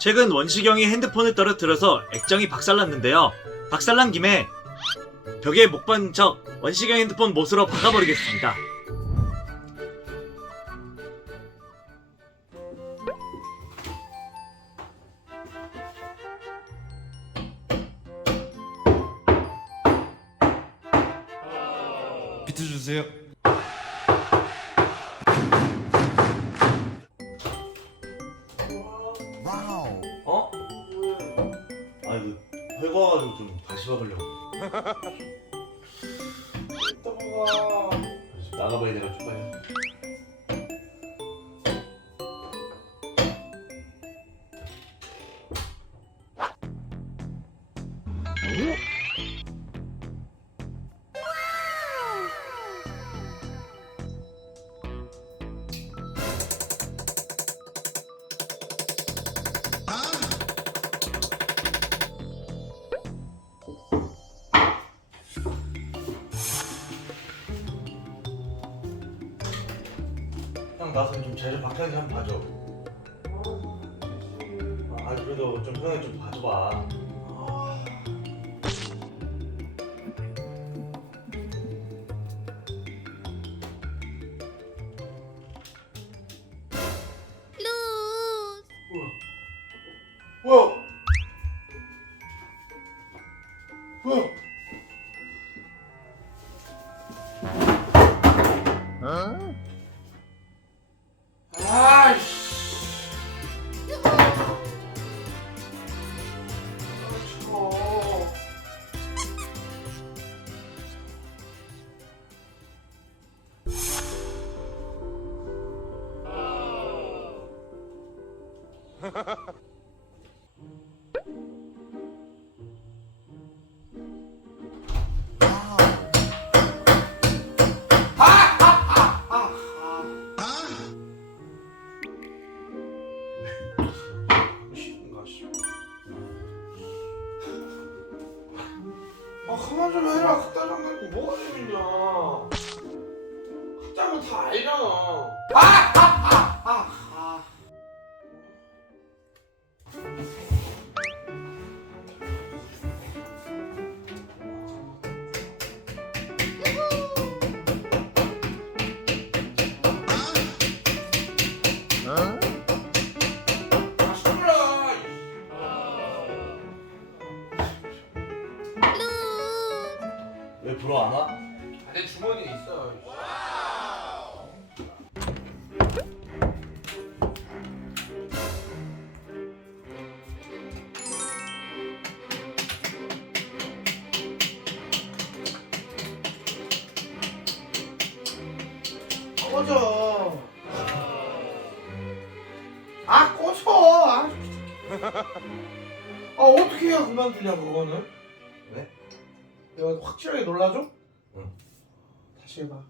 최근 원시경이 핸드폰을 떨어뜨려서 액정이 박살났는데요. 박살난 김에 벽에 못 박은 척 원시경 핸드폰 못으로 박아버리겠습니다. 비트 주세요. 어? 회거가지고 좀 다시 박으려고. 좀 나가봐야 돼가지고 빨리. 형 나서 좀 제대로 박혔는지 한번 봐줘. 아 그래도 좀 형이 좀 봐줘봐. 뭐야? 뭐야? 아 그만 좀 해라. 그딴 장난이 뭐가 재밌냐. 그딴 거다 알잖아 아 아아아 아, 아. 아 아 어떻게 해야 그만두냐 그거는? 왜? 내가 확실하게 놀라줘? 응. 다시 해봐.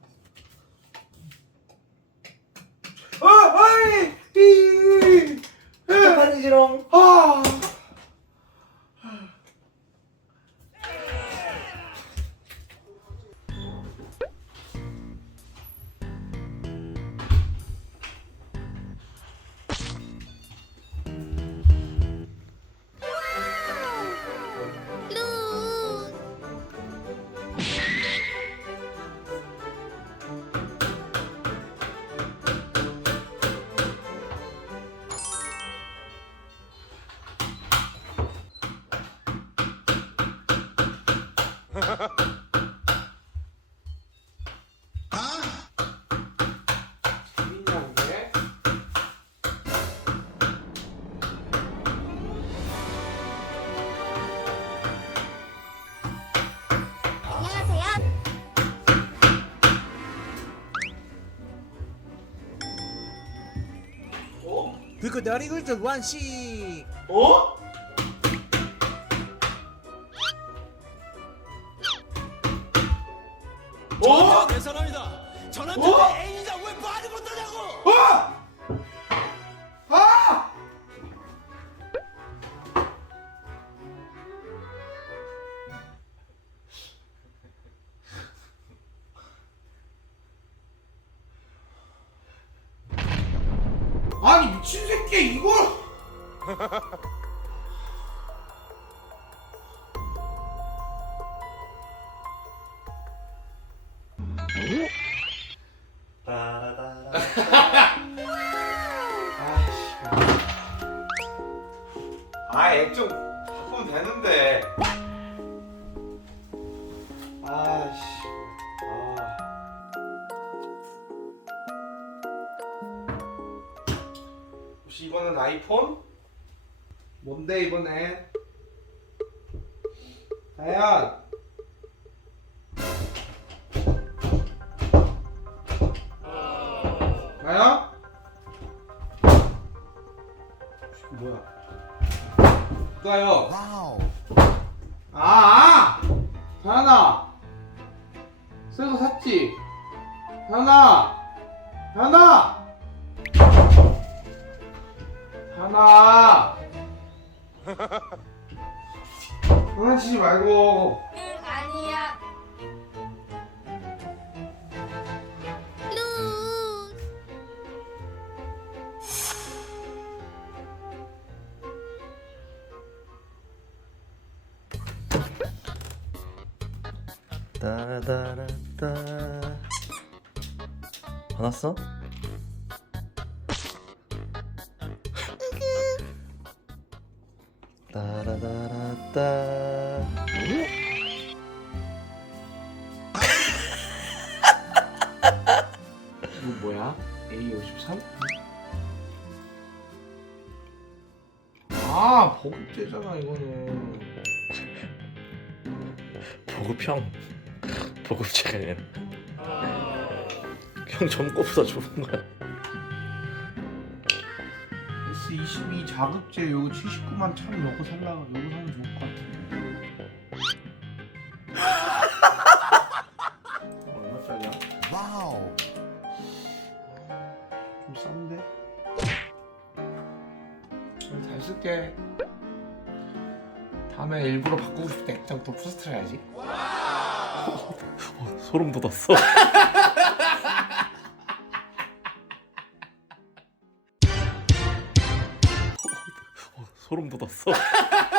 어? 불꽃 어리굴적 원씩 어? 어? 내 사람이다 저한테 어? 애인이자 왜 말을 못하냐고 아! 아니 미친 새끼 이걸 이거는 아이폰? 뭔데 이번엔? 다현. 다현? 뭐야? 누가요? 아, 아! 다현아! 새거 샀지? 다현아! 다현아! 현아! 장난치지 말고 응 아니야 루 따라따라따 화났어? 따라따라따. 이거 뭐야? A53? 아 보급제잖아 이거는. 보급형. 보급체가 아니라. 형 점꼽보다 좋은 거야 S22 자급제 요거 79만 천 요거 살라. 요거 사면 좋을 것 같은데. 얼마짜리야? 와우. 좀 싼데? 잘 쓸게. 다음에 일부러 바꾸고 싶을 때 액정 또 부스트를 해야지. 소름 돋았어 소름 돋았어